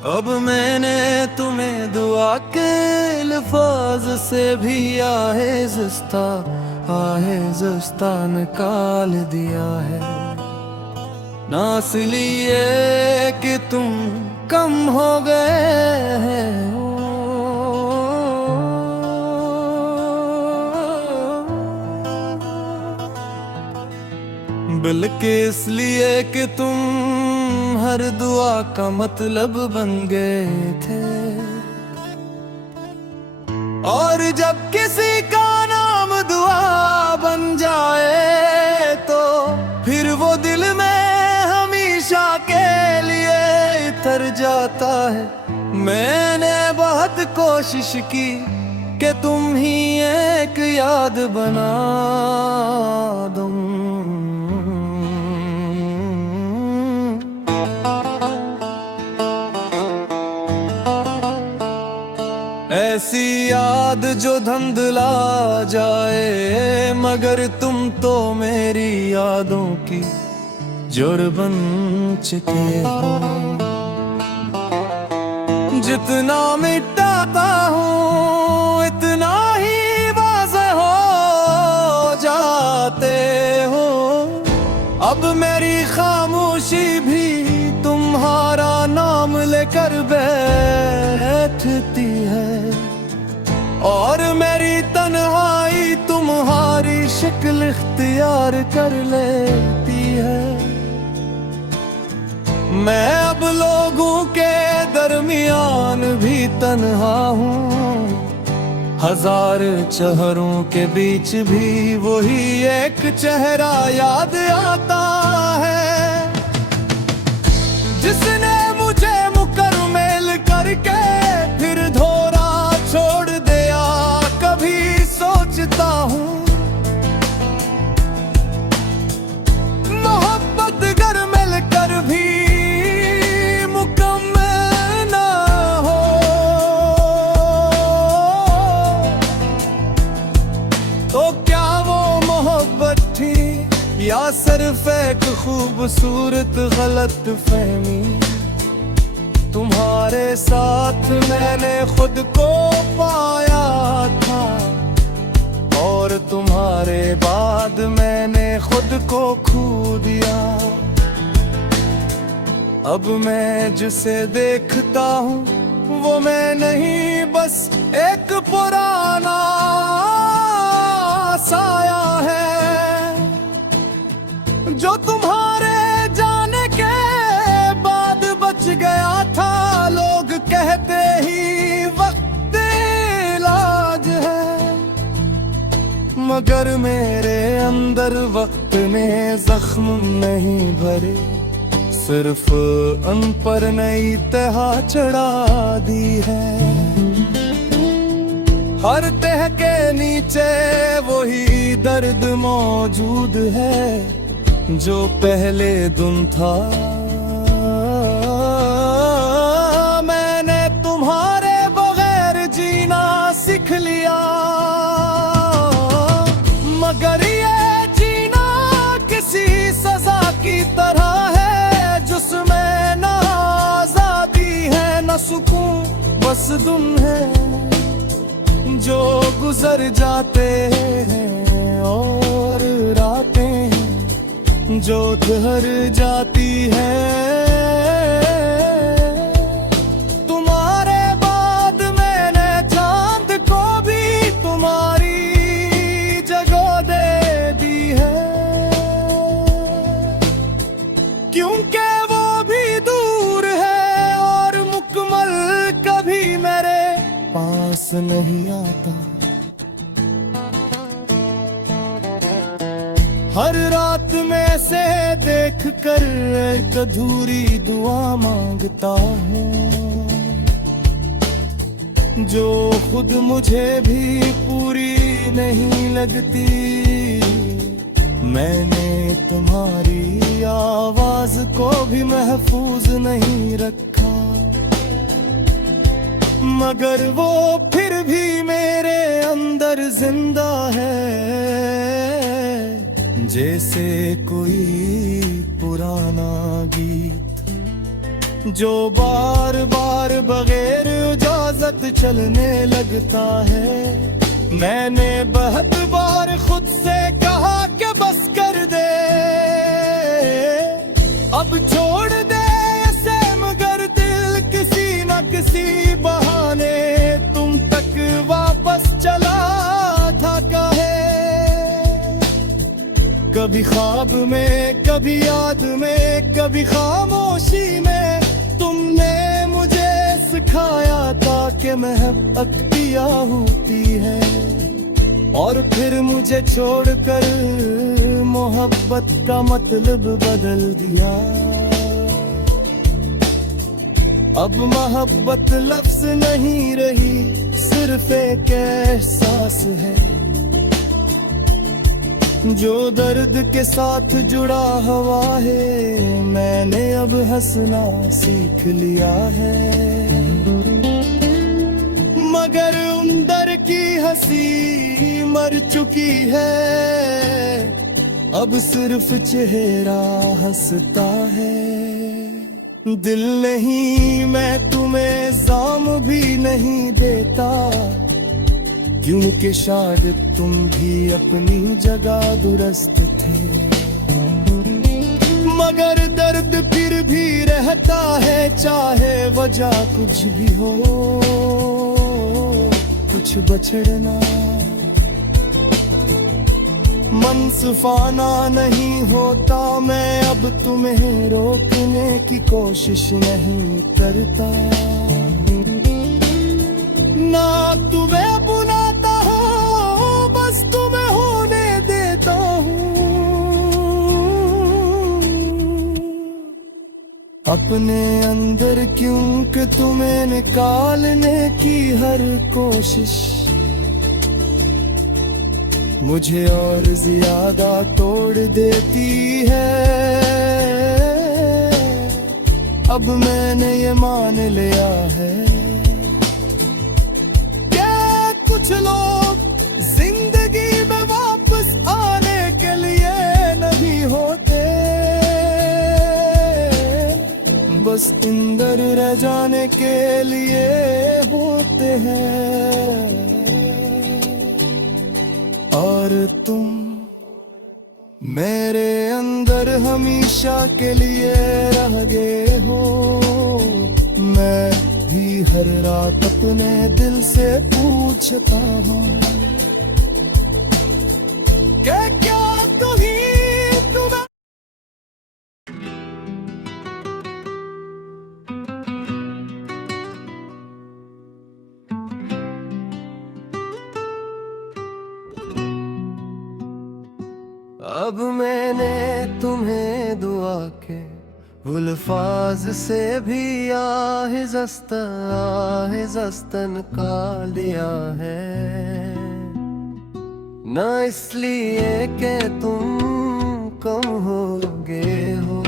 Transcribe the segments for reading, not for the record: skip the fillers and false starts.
अब मैंने तुम्हें दुआ के अल्फाज से भी आहेज़िस्ता निकाल दिया है। ना इसलिए कि तुम कम हो गए हैं, बल्कि इसलिए कि तुम हर दुआ का मतलब बन गए थे। और जब किसी का नाम दुआ बन जाए तो फिर वो दिल में हमेशा के लिए इतर जाता है। मैंने बहुत कोशिश की कि तुम ही एक याद बना दूं। ऐसी याद जो धुंधला जाए, मगर तुम तो मेरी यादों की जड़ बन चुके हो। जितना मिटाता हूँ इतना ही वाज़ेह हो जाते हो। अब मेरी खामोशी भी तुम्हारा नाम लेकर बैठती है, और मेरी तन्हाई तुम्हारी शक्ल इख्तियार कर लेती है। मैं अब लोगों के दरमियान भी तन्हा हूँ, हजार चेहरों के बीच भी वही एक चेहरा याद आता है, जिसने मुझे मुकम्मल करके फिर धोरा छोड़ दिया। कभी सोचता हूँ मोहब्बत घर मिलकर भी मुकम्मल ना हो, तो क्या वो मोहब्बत थी या सिर्फ एक खूबसूरत गलत फहमी। तुम्हारे साथ मैंने खुद को पाया था, और तुम्हारे बाद मैंने खुद को खो दिया। अब मैं जिसे देखता हूँ वो मैं नहीं, बस एक पुराना साया है, जो तुम्हारे जाने के बाद बच गया था। लोग कहते ही वक्त इलाज है, मगर मेरे अंदर वक्त ने जख्म नहीं भरे, सिर्फ उन पर नई तह चढ़ा दी है। हर तह के नीचे वही दर्द मौजूद है जो पहले दिन था। मैंने तुम्हारे बगैर जीना सीख लिया, मगर ये जीना किसी सजा की तरह है, जिसमें ना आजादी है न सुकून, बस दुम है जो गुजर जाते हैं, और रातें जो ठहर जाती है। तुम्हारे बाद मैंने चांद को भी तुम्हारी जगह दे दी है, क्योंकि वो भी दूर है और मुकम्मल कभी मेरे पास नहीं आता। हर रात में से देख कर एक अधूरी दुआ मांगता हूँ, जो खुद मुझे भी पूरी नहीं लगती। मैंने तुम्हारी आवाज को भी महफूज नहीं रखा, मगर वो फिर भी मेरे अंदर जिंदा है, जैसे कोई पुराना गीत जो बार बार बगैर इजाजत चलने लगता है। मैंने बहुत बार खुद से कहा कि बस कर दे, अब छोड़ दे ऐसे, मगर दिल किसी न किसी बहाने तुम तक वापस चला था काहे। कभी ख्वाब में, कभी याद में, कभी खामोशी में तुमने मुझे सिखाया था कि मोहब्बत पिया होती है। और फिर मुझे छोड़कर मोहब्बत का मतलब बदल दिया। अब मोहब्बत लफ्ज नहीं रही, सिर्फ एक एहसास है जो दर्द के साथ जुड़ा हुआ है। मैंने अब हंसना सीख लिया है, मगर अंदर की हंसी मर चुकी है। अब सिर्फ चेहरा हंसता है, दिल नहीं। मैं तुम्हें जाम भी नहीं देता, क्योंकि शायद तुम भी अपनी जगह दुरुस्त थे। मगर दर्द फिर भी रहता है, चाहे वजह कुछ भी हो, कुछ बछड़ना मनसूफाना नहीं होता। मैं अब तुम्हें रोकने की कोशिश नहीं करता, ना तुम्हें बुलाता हूँ, बस तुम्हें होने देता हूँ। अपने अंदर क्योंकि तुम्हें निकालने की हर कोशिश मुझे और ज्यादा तोड़ देती है। अब मैंने ये मान लिया है, कुछ लोग जिंदगी में वापस आने के लिए नहीं होते, बस अंदर रह जाने के लिए होते हैं। और तुम मेरे अंदर हमेशा के लिए रह गए हो। मैं भी हर रात अपने दिल से पूछता हूँ क्या कहीं तुम्हें। अब मैंने तुम्हें दुआ के अल्फाज से भी आहिज़स्तन का लिया है। न इसलिए कि तुम कम हो गए हो,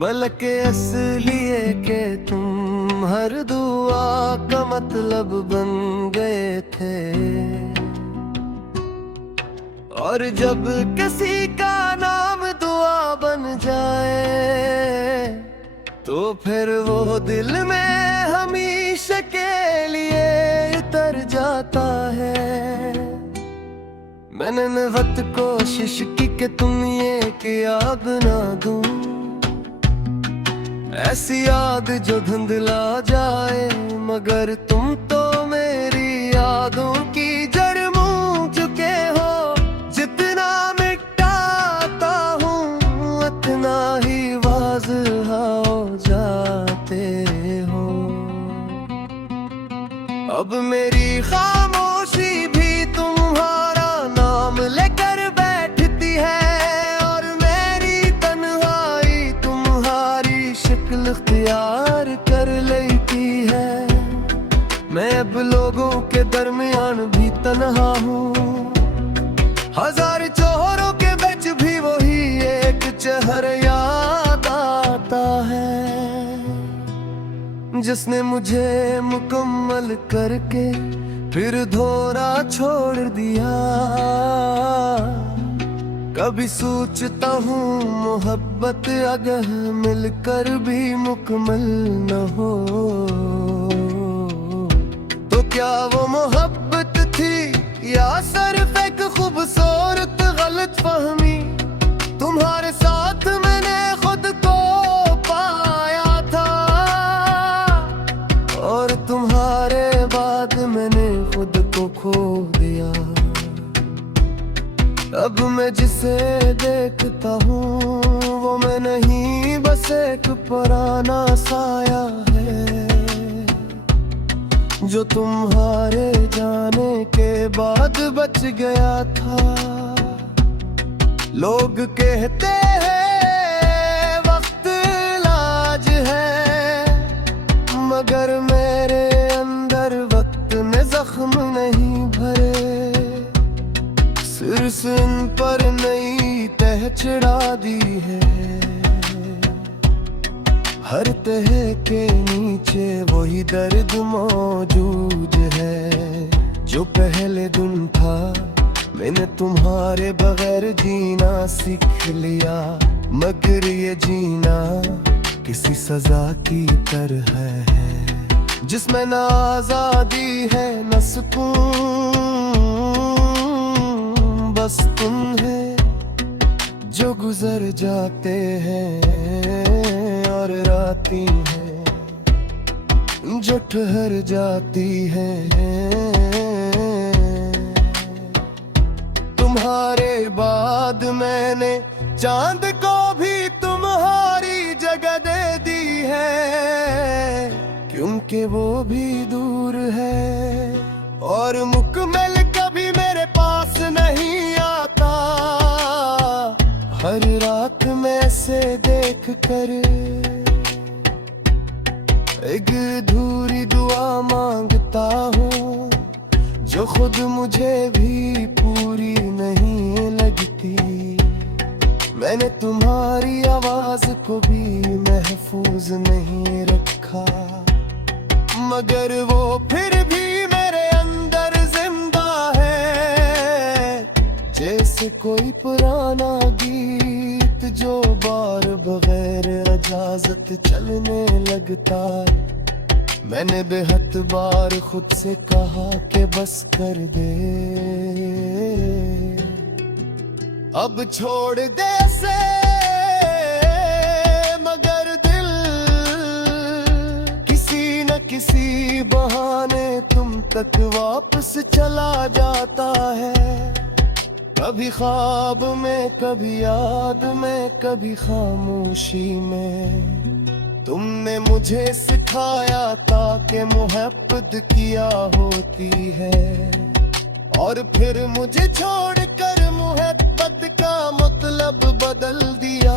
बल्कि इसलिए कि तुम हर दुआ का मतलब बन गए थे। और जब किसी का नाम दुआ बन जाए तो फिर वो दिल में हमेशा के लिए उतर जाता है। मैंने वक्त कोशिश की कि तुम ये कि याद ना दूं, ऐसी याद जो धुंधला जाए, मगर तुम तो मेरी यादों की जड़ मुँह चुके हो। जितना मिटाता हूँ उतना ही वाज़ेह हो जाते हो। अब मेरी खामोशी भी तुम्हारा नाम लेकर बैठती है, और मेरी तन्हाई तुम्हारी शक्ल इख्तियार कर लेती है। मैं अब लोगों के दरमियान भी तन्हा हूँ, हजार चेहरों के बीच भी वही एक चेहरा याद आता है, जिसने मुझे मुकम्मल करके फिर धोरा छोड़ दिया। कभी सोचता हूँ मोहब्बत अगर मिलकर भी मुकम्मल न हो तो क्या वो मोहब्बत थी या सिर्फ एक खूबसूरत गलत फहमी। तुम्हारे साथ मैंने खुद को पाया था और तुम्हारे बाद मैंने खुद को खो दिया। अब मैं जिसे देखता हूँ वो मैं नहीं, बस एक पुराना साया है जो तुम्हारे जाने के बाद बच गया था। लोग कहते हैं वक्त इलाज है, मगर मेरे अंदर वक्त ने जख्म नहीं भरे। सिर से इन पर नई तह चढ़ा दी है, हर तह के नीचे वही दर्द मौजूद है जो पहले दिन था। मैंने तुम्हारे बगैर जीना सीख लिया, मगर ये जीना किसी सजा की तरह है जिसमें न आजादी है न सुकून। बस तुम है जो गुजर जाते हैं और राती है जो ठहर जाती है। तुम्हारे बाद मैंने चांद को भी तुम्हारी जगह दे दी है, क्योंकि वो भी दूर है और मुकम्मल कभी मेरे पास नहीं आता। हर रात मैं से देख कर एक अधूरी दुआ मांगता हूँ जो खुद मुझे भी पूरी नहीं लगती। मैंने तुम्हारी आवाज को भी महफूज नहीं रखा, मगर वो फिर भी मेरे अंदर जिंदा है जैसे कोई पुराना गीत जो बार बगैर इजाजत चलने लगता है। मैंने बेहद बार खुद से कहा कि बस कर दे, अब छोड़ दे से, मगर दिल किसी न किसी बहाने तुम तक वापस चला जाता है। कभी ख्वाब में, कभी याद में, कभी खामोशी में। तुमने मुझे सिखाया था कि मोहब्बत किया होती है, और फिर मुझे छोड़कर मोहब्बत का मतलब बदल दिया।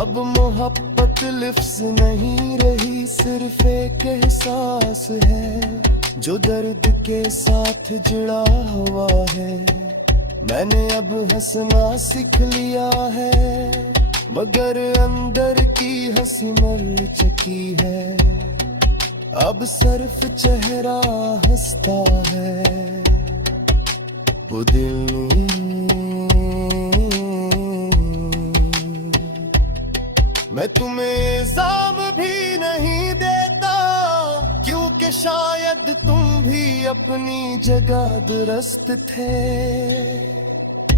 अब मोहब्बत लफ्ज़ नहीं रही, सिर्फ एक एहसास है जो दर्द के साथ जुड़ा हुआ है। मैंने अब हंसना सीख लिया है, मगर अंदर की हंसी मर चुकी है। अब सिर्फ चेहरा हंसता है, वो दिल मैं तुम्हें इल्जाम भी नहीं देता, क्योंकि शायद तुम भी अपनी जगह दुरुस्त थे।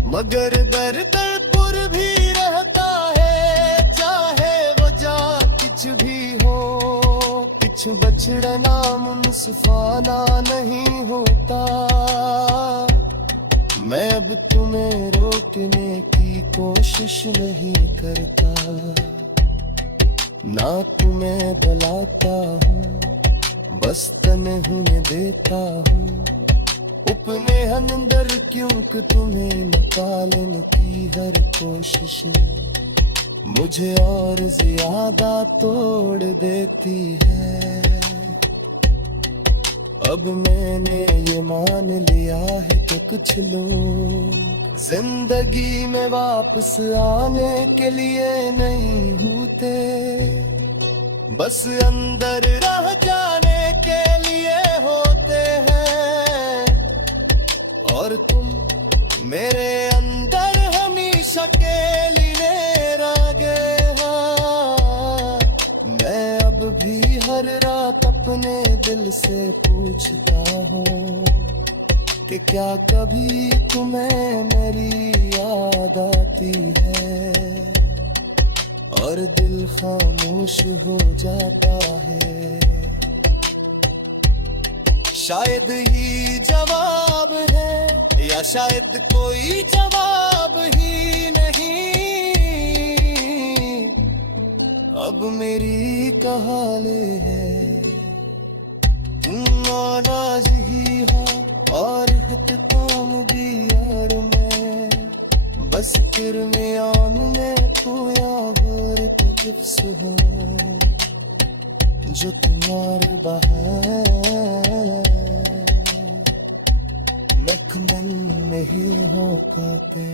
मगर दर्द बुर भी रहता है, चाहे वजह कुछ भी हो। कुछ बछड़ना मुनसिफाना नहीं होता। मैं अब तुम्हें रोकने की कोशिश नहीं करता, ना तुम्हें बुलाता हूँ, बस तन्हे होने देता हूँ अपने अंदर, क्योंकि तुम्हें निकालने की हर कोशिश मुझे और ज्यादा तोड़ देती है। अब मैंने ये मान लिया है कि कुछ लोग जिंदगी में वापस आने के लिए नहीं होते, बस अंदर रह जाने के लिए होते हैं। और तुम मेरे अंदर हमेशा शकेली ने रागे हाँ, मैं अब भी हर रात अपने दिल से पूछता हूँ कि क्या कभी तुम्हें मेरी याद आती है और दिल खामोश हो जाता है। शायद ही जवाब है या शायद कोई जवाब ही नहीं, अब मेरी कहानी है तुम नाराज ही हो और हतकाम भी यार में बस किरमियान में तू या और जिप्स हो जो तुम्हारे बाहर मखमल नहीं हो पाते।